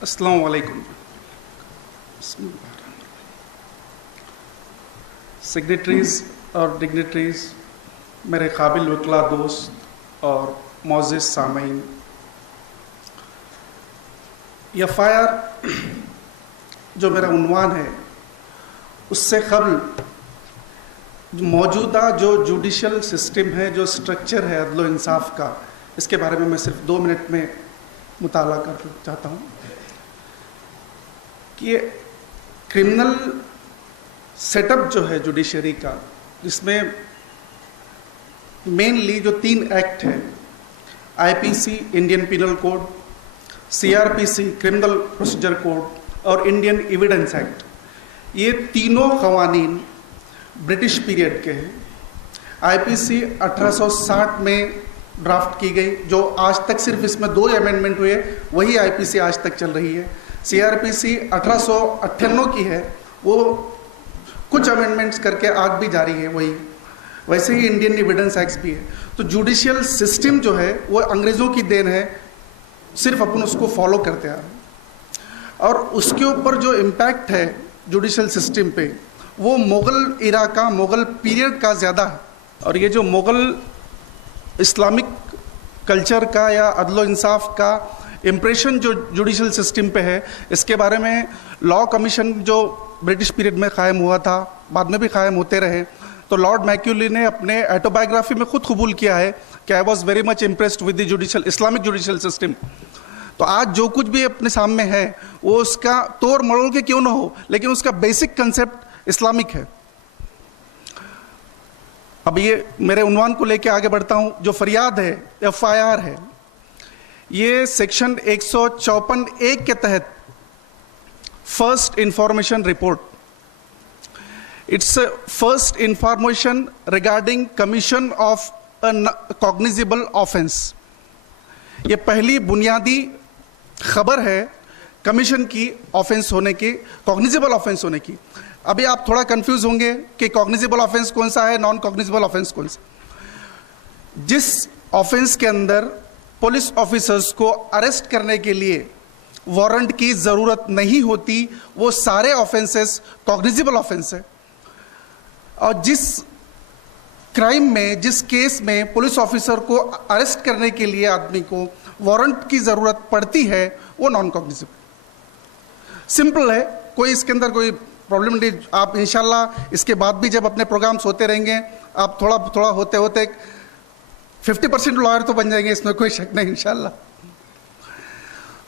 अस्सलाम वालेकुम। सिग्नेटरीज और डिग्नेटरीज, मेरे काबिल वकला दोस्त और मोअज़्ज़िज़ सामीन, एफआईआर जो मेरा उन्वान है उससे क़ब्ल मौजूदा जो जुडिशल सिस्टम है, जो स्ट्रक्चर है अदल व इंसाफ का, इसके बारे में मैं सिर्फ 2 मिनट में मुताला करना चाहता हूँ कि क्रिमिनल सेटअप जो है जुडिशरी का, जिसमें मेनली जो 3 एक्ट है, IPC Indian penal code, CrPC criminal procedure code और इंडियन एविडेंस एक्ट, ये तीनों क़वानीन ब्रिटिश पीरियड के हैं। आईपीसी 1860 में ड्राफ्ट की गई, जो आज तक सिर्फ इसमें 2 अमेंडमेंट हुए, वही आईपीसी आज तक चल रही है। सीआरपीसी 1898 की है, वो कुछ अमेंडमेंट्स करके आज भी जारी है वही। वैसे ही इंडियन एविडेंस एक्ट भी है। तो जुडिशियल सिस्टम जो है वो अंग्रेज़ों की देन है, सिर्फ अपन उसको फॉलो करते आ रहे हैं। और उसके ऊपर जो इम्पैक्ट है जुडिशियल सिस्टम पे, वो मुग़ल इरा का, मुग़ल पीरियड का ज़्यादा है। और ये जो मुग़ल इस्लामिक कल्चर का या अदल इंसाफ का इम्प्रेशन जो जुडिशियल सिस्टम पे है, इसके बारे में लॉ कमीशन जो ब्रिटिश पीरियड में क़ायम हुआ था, बाद में भी क़ायम होते रहे, तो लॉर्ड मैक्यूली ने अपने ऑटोबायोग्राफी में खुद कबूल किया है कि I was very much impressed with the judicial Islamic judicial system. तो आज जो कुछ भी अपने सामने है वो उसका तोड़ मरोड़ के क्यों ना हो, लेकिन उसका बेसिक कंसेप्ट इस्लामिक है। अब ये मेरे उन्वान को लेके आगे बढ़ता हूँ। जो फरियाद है, एफआईआर है, ये सेक्शन 154(1) के तहत first information report, it's first information regarding commission of a cognizable offence. ये पहली बुनियादी खबर है कमीशन की ऑफेंस होने की, कॉग्निजेबल ऑफेंस होने की। अभी आप थोड़ा कंफ्यूज होंगे कि कॉग्निजेबल ऑफेंस कौन सा है, नॉन कॉग्निजेबल ऑफेंस कौन सा। जिस ऑफेंस के अंदर पुलिस ऑफिसर्स को अरेस्ट करने के लिए वारंट की ज़रूरत नहीं होती, वो सारे ऑफेंसेस कॉग्निजेबल ऑफेंस है। और जिस क्राइम में, जिस केस में पुलिस ऑफिसर को अरेस्ट करने के लिए आदमी को वारंट की ज़रूरत पड़ती है, वो नॉन कॉग्निजेबल। सिंपल है, कोई इसके अंदर कोई प्रॉब्लम नहीं। आप इंशाल्लाह इसके बाद भी जब अपने प्रोग्राम्स होते रहेंगे, आप थोड़ा थोड़ा होते होते 50% लॉयर तो बन जाएंगे, इसमें कोई शक नहीं इंशाल्लाह।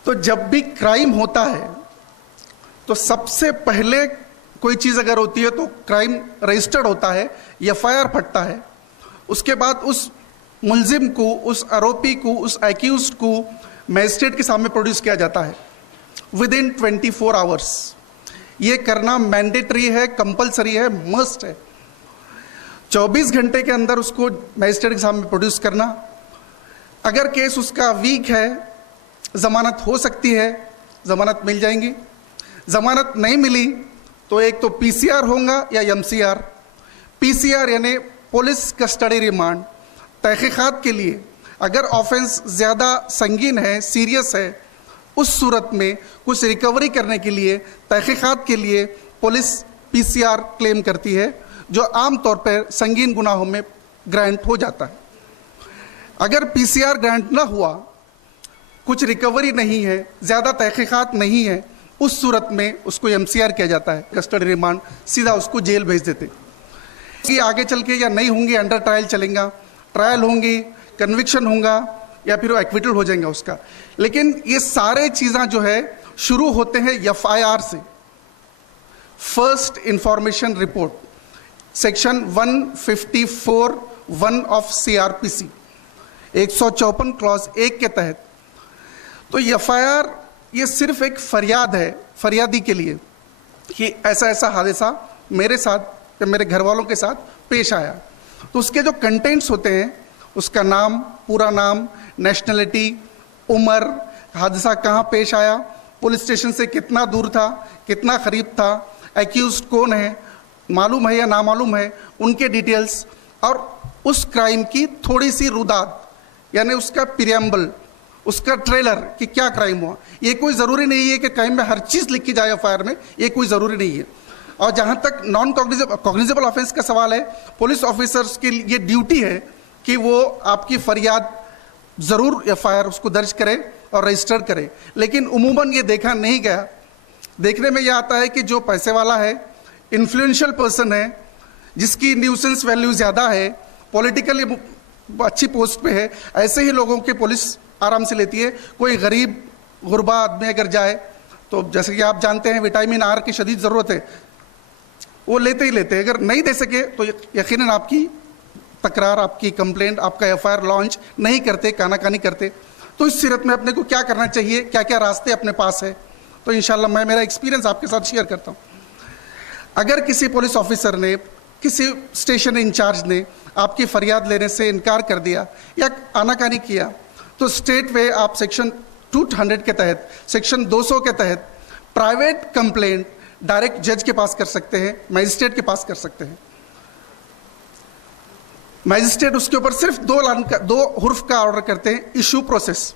तो जब भी क्राइम होता है तो सबसे पहले कोई चीज़ अगर होती है तो क्राइम रजिस्टर्ड होता है, एफआईआर फटता है। उसके बाद उस मुलजिम को, उस आरोपी को, उस एक्यूज्ड को मजिस्ट्रेट के सामने प्रोड्यूस किया जाता है विद इन 24 आवर्स। ये करना मैंडेटरी है, कंपलसरी है, मस्ट है। 24 घंटे के अंदर उसको मजिस्ट्रेट के सामने प्रोड्यूस करना। अगर केस उसका वीक है, ज़मानत हो सकती है, ज़मानत मिल जाएंगी। ज़मानत नहीं मिली तो एक तो पीसीआर होगा या एमसीआर। पीसीआर यानी पुलिस कस्टडी रिमांड, तहकीकात के लिए। अगर ऑफेंस ज़्यादा संगीन है, सीरियस है, उस सूरत में कुछ रिकवरी करने के लिए, तहकीकात के लिए पुलिस पीसीआर क्लेम करती है, जो आम तौर पर संगीन गुनाहों में ग्रांट हो जाता है। अगर पीसीआर ग्रांट ना हुआ, कुछ रिकवरी नहीं है, ज़्यादा तहकीकात नहीं है, उस सूरत में उसको एमसीआर किया जाता है, कस्टडी रिमांड, सीधा उसको जेल भेज देते। कि आगे चल के या नहीं होंगे, अंडर ट्रायल चलेगा, ट्रायल होंगी, कन्विक्शन होगा या फिर वो एक्विटल हो जाएगा उसका। लेकिन ये सारे चीज़ें जो है शुरू होते हैं एफआईआर से, first information report, section 154(1) of CrPC, 154 clause 1 के तहत। तो एफआईआर ये सिर्फ एक फरियाद है, फरियादी के लिए कि ऐसा ऐसा हादसा मेरे साथ या मेरे घर वालों के साथ पेश आया। तो उसके जो कंटेंट्स होते हैं, उसका नाम, पूरा नाम, नेशनलिटी, उम्र, हादसा कहाँ पेश आया, पुलिस स्टेशन से कितना दूर था, कितना करीब था, एक्यूज्ड कौन है, मालूम है या नामालूम है, उनके डिटेल्स, और उस क्राइम की थोड़ी सी रुदात यानी उसका प्रियम्बल, उसका ट्रेलर कि क्या क्राइम हुआ। ये कोई ज़रूरी नहीं है कि क्राइम में हर चीज़ लिखी जाए एफआईआर में, ये कोई ज़रूरी नहीं है। और जहाँ तक नॉन कॉग्निजेबल ऑफेंस का सवाल है, पुलिस ऑफिसर्स की ये ड्यूटी है कि वो आपकी फरियाद ज़रूर एफआईआर उसको दर्ज करे और रजिस्टर करे। लेकिन उमूमन ये देखा नहीं गया, देखने में यह आता है कि जो पैसे वाला है, इन्फ्लुएंशियल पर्सन है, जिसकी न्यूसेंस वैल्यू ज़्यादा है, पॉलिटिकली अच्छी पोस्ट पे है, ऐसे ही लोगों की पुलिस आराम से लेती है। कोई गरीब गुरबा आदमी अगर जाए तो जैसे कि आप जानते हैं विटामिन आर की शदीद ज़रूरत है, वो लेते ही लेते हैं। अगर नहीं दे सके तो यकीनन आपकी तकरार, आपकी कंप्लेंट, आपका एफआईआर लॉन्च नहीं करते, कानाकानी करते। तो इस सीरत में अपने को क्या करना चाहिए, क्या क्या रास्ते अपने पास है, तो इंशाल्लाह मैं मेरा एक्सपीरियंस आपके साथ शेयर करता हूँ। अगर किसी पुलिस ऑफिसर ने, किसी स्टेशन इंचार्ज ने आपकी फरियाद लेने से इनकार कर दिया या आनाकानी किया, तो स्टेट वे आप सेक्शन 200 के तहत, सेक्शन 200 के तहत प्राइवेट कंप्लेंट डायरेक्ट जज के पास कर सकते हैं, मजिस्ट्रेट के पास कर सकते हैं। मजिस्ट्रेट उसके ऊपर सिर्फ 2 हुर्फ का ऑर्डर करते हैं, इशू प्रोसेस।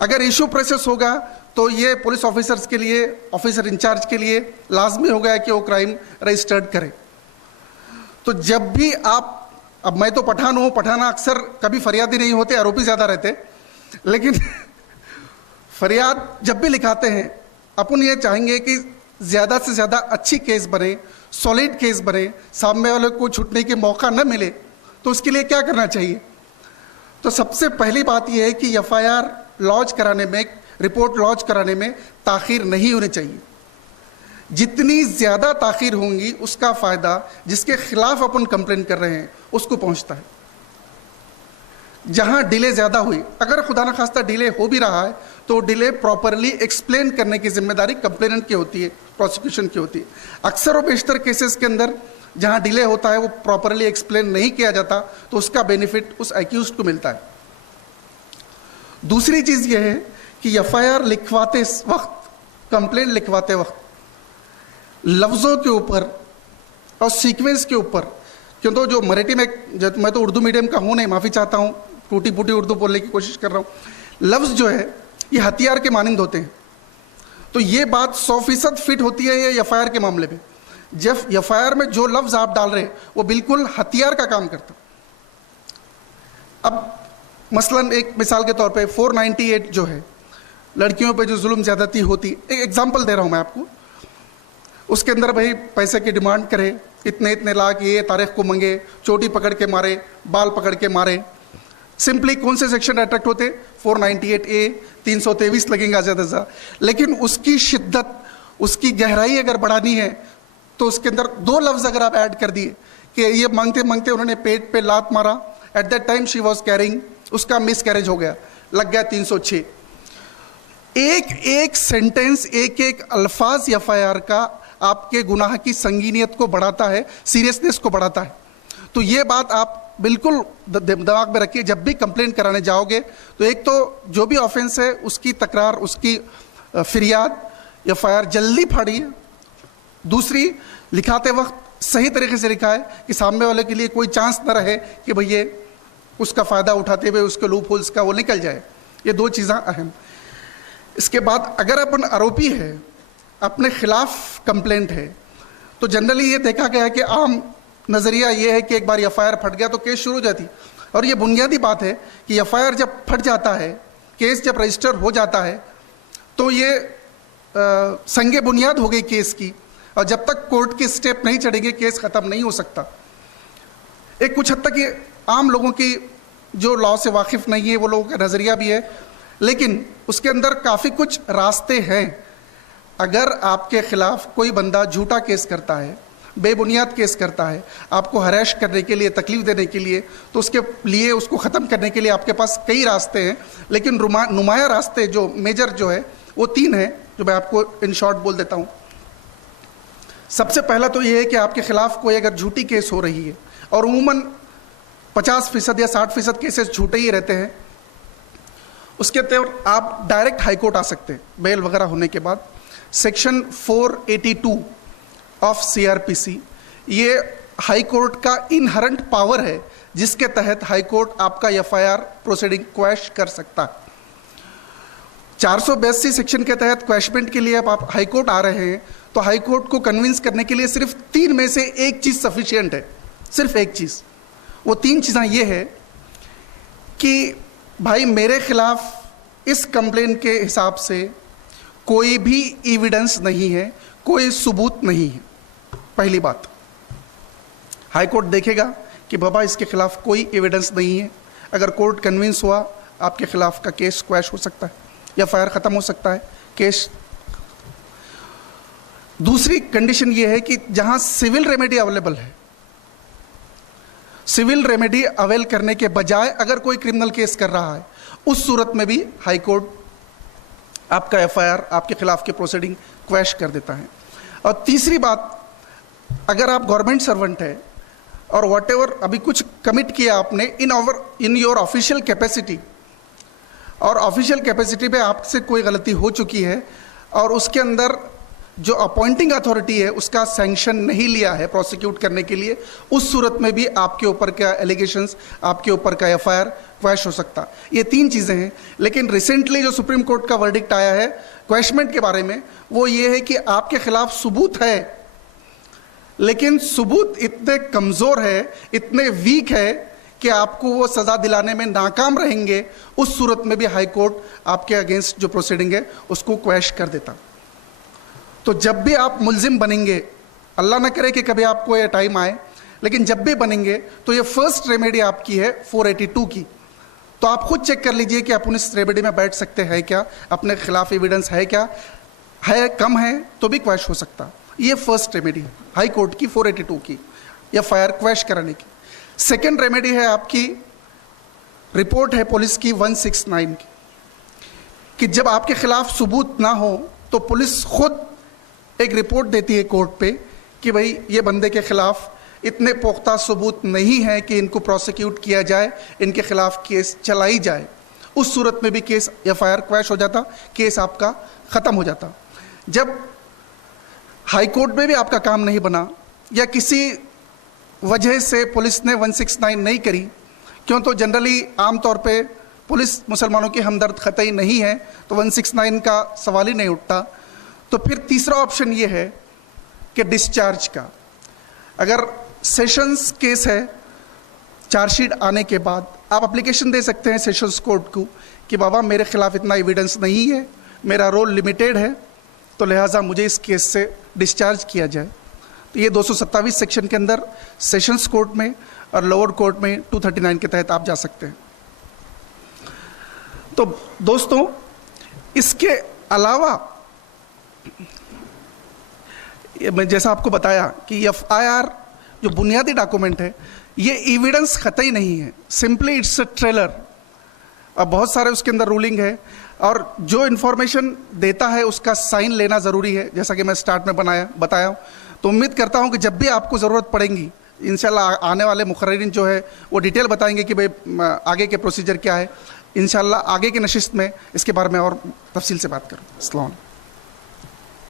अगर इशू प्रोसेस होगा तो ये पुलिस ऑफिसर्स के लिए, ऑफिसर इंचार्ज के लिए लाजमी हो गया कि वो क्राइम रजिस्टर्ड करे। तो जब भी आप, अब मैं तो पठान हूँ, पठाना अक्सर कभी फरियादी नहीं होते, आरोपी ज़्यादा रहते, लेकिन फरियाद जब भी लिखाते हैं अपन ये चाहेंगे कि ज़्यादा से ज़्यादा अच्छी केस बने, सॉलिड केस बने, सामने वाले को छूटने के मौका न मिले। तो उसके लिए क्या करना चाहिए? तो सबसे पहली बात यह है कि एफआईआर लॉन्च कराने में, रिपोर्ट लॉन्च कराने में ताख़ीर नहीं होनी चाहिए। जितनी ज़्यादा ताख़ीर होंगी उसका फ़ायदा जिसके खिलाफ अपन कंप्लेन कर रहे हैं उसको पहुंचता है। जहां डिले ज़्यादा हुई, अगर खुदा न खास्ता डिले हो भी रहा है तो डिले प्रॉपरली एक्सप्लेन करने की जिम्मेदारी कंप्लेनेंट की होती है, प्रोसिक्यूशन की होती है। अक्सर और बेशतर केसेस के अंदर जहां डिले होता है वो प्रॉपरली एक्सप्लेन नहीं किया जाता, तो उसका बेनिफिट उस एक्यूज्ड को मिलता है। दूसरी चीज़ यह है कि एफआईआर लिखवाते वक्त, कंप्लेंट लिखवाते वक्त लफ्ज़ों के ऊपर और सीक्वेंस के ऊपर, क्योंकि जो मराठी में, मैं तो उर्दू मीडियम का हूँ नहीं, माफ़ी चाहता हूँ, टूटी फूटी उर्दू बोलने की कोशिश कर रहा हूँ, लफ्ज़ जो है ये हथियार के मानंद होते हैं। तो ये बात 100% फिट होती है ये एफआईआर के मामले में। जब एफआईआर में जो लफ्ज़ आप डाल रहे हैं वो बिल्कुल हथियार का काम करता। अब मसलन एक मिसाल के तौर पे 498 जो है, लड़कियों पे जो जुल्म ज़्यादती होती, एक एग्जांपल दे रहा हूँ मैं आपको। उसके अंदर भाई पैसे की डिमांड करे, इतने इतने लाख, ये तारीख को मंगे, चोटी पकड़ के मारे, बाल पकड़ के मारे। सिंपली कौन से सेक्शन अट्रैक्ट होते? 498A, 323 लगेगा ज़्यादा से ज़्यादा। लेकिन उसकी शिद्दत, उसकी गहराई अगर बढ़ानी है तो उसके अंदर 2 लफ्ज़ अगर आप ऐड कर दिए कि ये मांगते मांगते उन्होंने पेट पे लात मारा, at that time she was carrying, उसका मिस कैरेज हो गया, लग गया 306। एक एक सेंटेंस, एक एक अल्फाज एफआईआर का आपके गुनाह की संगीनियत को बढ़ाता है, सीरियसनेस को बढ़ाता है। तो ये बात आप बिल्कुल दिमाग में रखिए। जब भी कंप्लेंट कराने जाओगे तो एक तो जो भी ऑफेंस है उसकी तकरार, उसकी फरियाद, एफआईआर जल्दी फाड़िए। दूसरी, लिखाते वक्त सही तरीके से लिखा है कि सामने वाले के लिए कोई चांस न रहे कि भैया उसका फ़ायदा उठाते हुए उसके लूप होल्स का वो निकल जाए। ये 2 चीज़ें अहम। इसके बाद अगर अपन आरोपी है, अपने खिलाफ कंप्लेंट है, तो जनरली ये देखा गया है कि आम नज़रिया ये है कि एक बार एफआईआर फट गया तो केस शुरू हो जाती। और ये बुनियादी बात है कि एफआईआर जब फट जाता है, केस जब रजिस्टर हो जाता है, तो ये संगे बुनियाद हो गई केस की, और जब तक कोर्ट के स्टेप नहीं चढ़ेंगे केस ख़त्म नहीं हो सकता। एक कुछ हद तक ये आम लोगों की जो लॉ से वाकिफ़ नहीं है वो लोगों का नज़रिया भी है, लेकिन उसके अंदर काफ़ी कुछ रास्ते हैं। अगर आपके ख़िलाफ़ कोई बंदा झूठा केस करता है, बेबुनियाद केस करता है, आपको हरैश करने के लिए, तकलीफ़ देने के लिए, तो उसके लिए, उसको ख़त्म करने के लिए आपके पास कई रास्ते हैं। लेकिन नुमाया रास्ते जो मेजर जो है वो 3 हैं, जो मैं आपको इन शॉर्ट बोल देता हूँ। सबसे पहला तो ये है कि आपके ख़िलाफ़ कोई अगर झूठी केस हो रही है, और उमूमन 50% या 60% केसेस झूठे ही रहते हैं, उसके तहत आप डायरेक्ट हाई कोर्ट आ सकते हैं बेल वगैरह होने के बाद। सेक्शन 482 ऑफ CRPC, ये हाई कोर्ट का इनहरेंट पावर है जिसके तहत हाई कोर्ट आपका एफआईआर प्रोसीडिंग क्वैश कर सकता है। 482 सेक्शन के तहत क्वैशमेंट के लिए अब आप हाई कोर्ट आ रहे हैं, तो हाई कोर्ट को कन्विंस करने के लिए सिर्फ 3 में से एक चीज़ सफिशिएंट है, सिर्फ एक चीज़। वो 3 चीज़ें ये है कि भाई मेरे खिलाफ इस कंप्लेन के हिसाब से कोई भी एविडेंस नहीं है, कोई सबूत नहीं है। पहली बात, हाई कोर्ट देखेगा कि बाबा इसके खिलाफ कोई एविडेंस नहीं है। अगर कोर्ट कन्विंस हुआ, आपके खिलाफ का केस क्वैश हो सकता है या फायर ख़त्म हो सकता है केस। दूसरी कंडीशन ये है कि जहां सिविल रेमेडी अवेलेबल है, सिविल रेमेडी अवेल करने के बजाय अगर कोई क्रिमिनल केस कर रहा है, उस सूरत में भी हाई कोर्ट आपका एफआईआर, आपके खिलाफ की प्रोसीडिंग क्वैश कर देता है। और तीसरी बात, अगर आप गवर्नमेंट सर्वेंट है और व्हाटएवर अभी कुछ कमिट किया आपने इन योर ऑफिशियल कैपेसिटी, और ऑफिशियल कैपेसिटी पे आपसे कोई गलती हो चुकी है और उसके अंदर जो अपॉइंटिंग अथॉरिटी है उसका सैंक्शन नहीं लिया है प्रोसिक्यूट करने के लिए, उस सूरत में भी आपके ऊपर का एलिगेशंस, आपके ऊपर का एफआईआर क्वैश हो सकता। ये 3 चीज़ें हैं। लेकिन रिसेंटली जो सुप्रीम कोर्ट का वर्डिक्ट आया है क्वैशमेंट के बारे में, वो ये है कि आपके खिलाफ सबूत है, लेकिन सबूत इतने कमज़ोर है, इतने वीक है कि आपको वो सज़ा दिलाने में नाकाम रहेंगे। उस सूरत में भी हाई कोर्ट आपके अगेंस्ट जो प्रोसीडिंग है उसको क्वैश कर देता। तो जब भी आप मुलजिम बनेंगे, अल्लाह ना करे कि कभी आपको ये टाइम आए, लेकिन जब भी बनेंगे तो ये फर्स्ट रेमेडी आपकी है 482 की। तो आप खुद चेक कर लीजिए कि आप उस रेमेडी में बैठ सकते हैं क्या, अपने खिलाफ एविडेंस है क्या, है कम है तो भी क्वैश हो सकता। ये फर्स्ट रेमेडी है हाई कोर्ट की 482 की, या फायर क्वैश कराने की। सेकेंड रेमेडी है आपकी, रिपोर्ट है पुलिस की 169 की, कि जब आपके खिलाफ सबूत ना हो तो पुलिस खुद एक रिपोर्ट देती है कोर्ट पे कि भाई ये बंदे के खिलाफ इतने पुख्ता सबूत नहीं है कि इनको प्रोसिक्यूट किया जाए, इनके खिलाफ केस चलाई जाए। उस सूरत में भी केस एफआईआर क्वैश हो जाता, केस आपका ख़त्म हो जाता। जब हाई कोर्ट में भी आपका काम नहीं बना या किसी वजह से पुलिस ने 169 नहीं करी, क्यों तो जनरली आमतौर पे पुलिस मुसलमानों की हमदर्द ख़तई नहीं है, तो 169 का सवाल ही नहीं उठता। तो फिर तीसरा ऑप्शन ये है कि डिस्चार्ज का, अगर सेशंस केस है, चार्जशीट आने के बाद आप एप्लीकेशन दे सकते हैं सेशंस कोर्ट को कि बाबा मेरे खिलाफ इतना एविडेंस नहीं है, मेरा रोल लिमिटेड है, तो लिहाजा मुझे इस केस से डिस्चार्ज किया जाए। तो ये 227 सेक्शन के अंदर सेशंस कोर्ट में और लोअर कोर्ट में 239 के तहत आप जा सकते हैं। तो दोस्तों, इसके अलावा मैं जैसा आपको बताया कि एफआईआर जो बुनियादी डॉक्यूमेंट है, ये एविडेंस कतई नहीं है, सिंपली इट्स अ ट्रेलर। अब बहुत सारे उसके अंदर रूलिंग है और जो इन्फॉर्मेशन देता है उसका साइन लेना ज़रूरी है, जैसा कि मैं स्टार्ट में बताया। तो उम्मीद करता हूँ कि जब भी आपको ज़रूरत पड़ेगी, इंशाल्लाह आने वाले मुखर्रिरीन जो है वो डिटेल बताएंगे कि भाई आगे के प्रोसीजर क्या है। इंशाल्लाह आगे की नशिस्त में इसके बारे में और तफसील से बात करूँ। अस्सलाम वालेकुम।